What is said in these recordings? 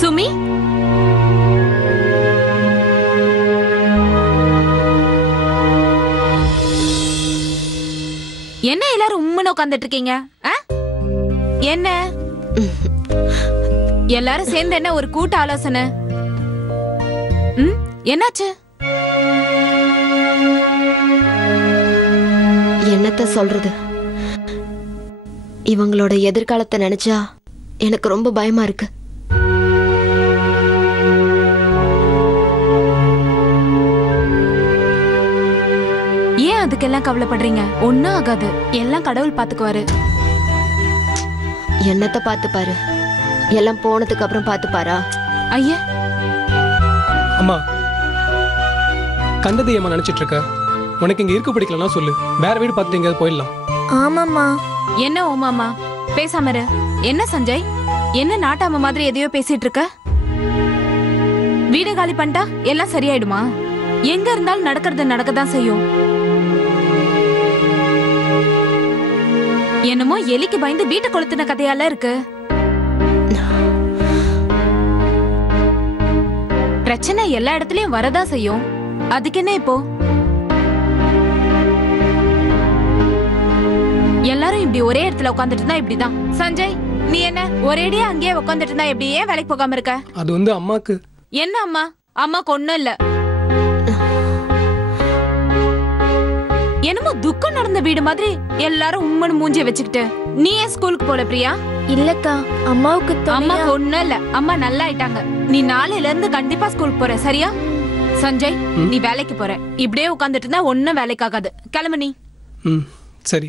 சுமி, என்ன எல்லாரும் உம்முன்னு உட்கார்ந்துட்டு இருக்கீங்க? என்ன எல்லாரும் சேர்ந்து என்ன ஒரு கூட்ட ஆலோசனை? என்னாச்சு? என்னத்த சொல்றது, இவங்களோட எதிர்காலத்தை நினைச்சா எனக்கு ரொம்ப பயமா இருக்கு. ஏன் அதுக்கெல்லாம் கவலைப்படுறீங்க? ஒன்னும் ஆகாது, எல்லாம் கடவுள் பாத்துக்குவாரு. என்னத்த பார்த்து பாரு, எல்லாம் போனதுக்கு அப்புறம் பார்த்து பாரா? ஐயா அம்மா, கண்டதை ஏமா நினைச்சிட்டு இருக்க? உனக்கு இங்க இருக்க பிடிக்கலன்னா சொல்லு, வேற வீடு பார்த்து எங்கேயாவது போயிடலாம். ஆமாம்மா. என்ன ஓமாமா பேசாம இரு. என்ன சஞ்சய், என்ன நாட்டாம மாதிரி எதையோ பேசிட்டு இருக்க? வீடு காலி பண்ணிட்டா எல்லாம் சரியாயிடுமா? எங்க இருந்தாலும் நடக்கிறது நடக்கதான் செய்யும். என்னமோ எலிக்கு பயந்து வீட்டை கொளுத்தின கதையால இருக்கு. பிரச்சனை எல்லா இடத்துலயும் வரதா செய்யும். அதுக்கு என்ன இப்போ? எல்லாரும் இப்படி ஒரே இடத்துல உட்காந்துட்டு இருந்தா இப்படிதான். சஞ்சய், நீ என்ன ஒரேடியா அங்கேயே உட்காந்துட்டு இருந்தா எப்படி? ஏன் வேலைக்கு போகாம இருக்க? அது வந்து அம்மாக்கு. என்ன அம்மா? அம்மாக்கு ஒண்ணும் இல்ல. என்னமோ துக்கம் நடந்த வீடு மாதிரி எல்லாரும் உம்மனு மூஞ்சிய வச்சுக்கிட்டு. நீ ஏன் ஸ்கூலுக்கு போல பிரியா? இல்லக்கா, அம்மாவுக்கு அம்மாக்கு ஒண்ணும் இல்ல, அம்மா நல்லா ஆயிட்டாங்க. நீ நாளையில இருந்து கண்டிப்பா ஸ்கூலுக்கு போற, சரியா? சஞ்சய், நீ வேலைக்கு போற. இப்படியே உட்காந்துட்டு இருந்தா ஒன்னும் வேலைக்கு ஆகாது. கிளம்பு நீ. சரி.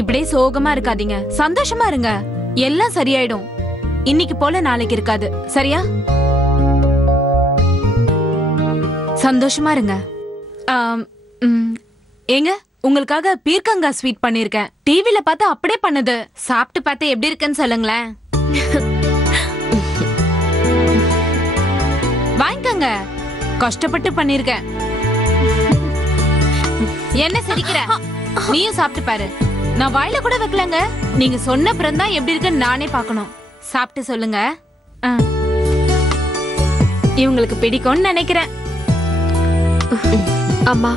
இப்படியே சோகமா இருக்காதீங்க, சந்தோஷமா இருங்க. எல்லாம் சரியாயிடும். இன்னைக்கு போல நாளைக்கு இருக்காது, சரியா? சந்தோஷமா இருங்க. ஏங்க, உங்களுக்காக பீர்க்கங்காய் ஸ்வீட் பண்ணிருக்கேன். டிவில பார்த்து அப்படியே பண்ணது. சாப்பிட்டு பார்த்து எப்படி இருக்குன்னு சொல்லுங்களேன். வாங்கிக்கங்க, கஷ்டப்பட்டு பண்ணிருக்கேன். என்ன சிரிக்கிற? நீயும் சாப்பிட்டு பாரு. நான் வாயில கூட வைக்கலங்க. நீங்க சொன்ன அப்புறம் தான் எப்படி இருக்குன்னு நானே பார்க்கணும். சாப்பிட்டு சொல்லுங்க. இவங்களுக்கு பிடிக்கும்னு நினைக்கிறேன். அம்மா,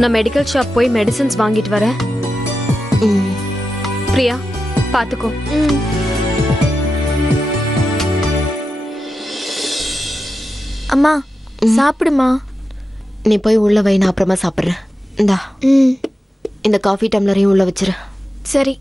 நான் மெடிக்கல் ஷாப் போய் மெடிசன்ஸ் வாங்கிட்டு வரேன். பிரியா, பாத்துக்கோ. அம்மா, சாப்பிடுமா. நீ போய் உள்ள வை, நான் அப்புறமா சாப்பிட்றேன். இந்தா, இந்த காஃபி டம்ளரையும் உள்ள வச்சிரு. சரி.